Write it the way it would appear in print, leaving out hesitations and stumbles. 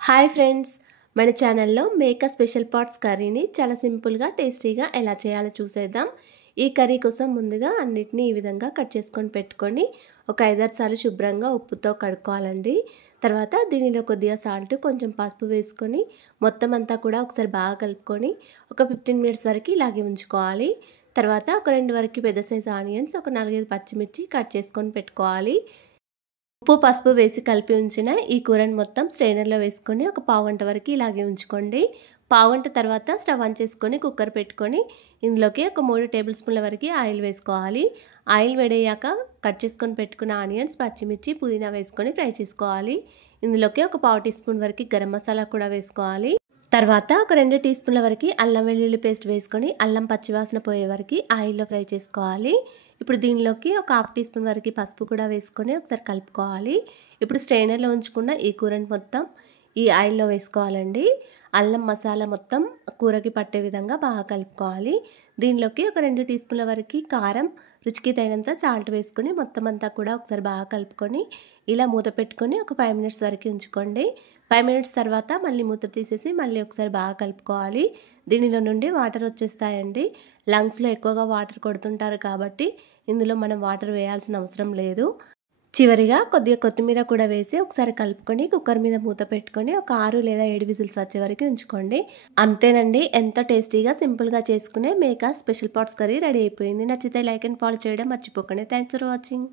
Hi friends, మన ఛానల్లో Meka special pots కర్రీని చాలా సింపుల్గా టేస్టీగా ఎలా చేయాలో చూసేద్దాం. ఈ కర్రీ కోసం ముందుగా అన్నిటినీ ఈ విధంగా కట్ చేసుకొని పెట్టుకొని ఒక 5-6 సార్లు శుభ్రంగా ఉప్పుతో కడుక్కోవాలండి. తర్వాత దీనిలో కొద్దిగా సాల్ట్, కొంచెం పసుపు వేసుకొని మొత్తం అంతా కూడా ఒకసారి బాగా కలుపుకొని ఒక 15 మినిట్స్ వరకు ఇలాగే ఉంచుకోవాలి. తర్వాత ఒక 2 వరకు పెద్ద సైజు ఆనియన్స్, ఒక 4-5 పచ్చిమిర్చి కట్ చేసుకొని పెట్టుకోవాలి. ఉప్పు పసుపు వేసి కలిపి ఉంచిన ఈ కూరని మొత్తం స్ట్రైనర్లో వేసుకొని ఒక పావుగంట వరకు ఇలాగే ఉంచుకోండి. పావుగంట తర్వాత స్టవ్ ఆన్ చేసుకొని కుక్కర్ పెట్టుకొని ఇందులోకి ఒక 3 టేబుల్ స్పూన్ల వరకు ఆయిల్ వేసుకోవాలి. ఆయిల్ వేడయ్యాక కట్ చేసుకొని పెట్టుకున్న ఆనియన్స్, పచ్చిమిర్చి, పుదీనా వేసుకొని ఫ్రై చేసుకోవాలి. ఇందులోకి ఒక పావు టీ స్పూన్ వరకు గరం మసాలా కూడా వేసుకోవాలి. తర్వాత ఒక 2 టీ స్పూన్ల వరకు అల్లం వెల్లుల్లి పేస్ట్ వేసుకొని అల్లం పచ్చివాసన పోయే వరకు ఆయిల్లో ఫ్రై చేసుకోవాలి. ఇప్పుడు దీనిలోకి ఒక హాఫ్ టీ స్పూన్ వరకు పసుపు కూడా వేసుకొని ఒకసారి కలుపుకోవాలి. ఇప్పుడు స్ట్రైనర్లో ఉంచుకున్న ఈ కూరని మొత్తం ఈ ఆయిల్లో వేసుకోవాలండి. అల్లం మసాలా మొత్తం కూరకి పట్టే విధంగా బాగా కలుపుకోవాలి. దీనిలోకి ఒక 2 టీ స్పూన్ల వరకు కారం, రుచికి తగినంత సాల్ట్ వేసుకొని మొత్తం అంతా కూడా ఒకసారి బాగా కలుపుకొని ఇలా మూత పెట్టుకొని ఒక 5 మినిట్స్ వరకు ఉంచుకోండి. 5 మినిట్స్ తర్వాత మళ్ళీ మూత తీసేసి మళ్ళీ ఒకసారి బాగా కలుపుకోవాలి. దీనిలో నుండి వాటర్ వచ్చేస్తాయండి. లంగ్స్లో ఎక్కువగా వాటర్ కొడుతుంటారు కాబట్టి ఇందులో మనం వాటర్ వేయాల్సిన అవసరం లేదు. చివరిగా కొద్దిగా కొత్తిమీర కూడా వేసి ఒకసారి కలుపుకొని కుక్కర్ మీద మూత పెట్టుకొని ఒక 6 లేదా 7 విజిల్స్ వచ్చే వరకు ఉంచుకోండి. అంతేనండి, ఎంతో టేస్టీగా సింపుల్గా చేసుకునే మేకా స్పెషల్ పాట్స్ కర్రీ రెడీ అయిపోయింది. నచ్చితే లైక్ అండ్ ఫాలో చేయడం మర్చిపోకండి. Thanks for watching.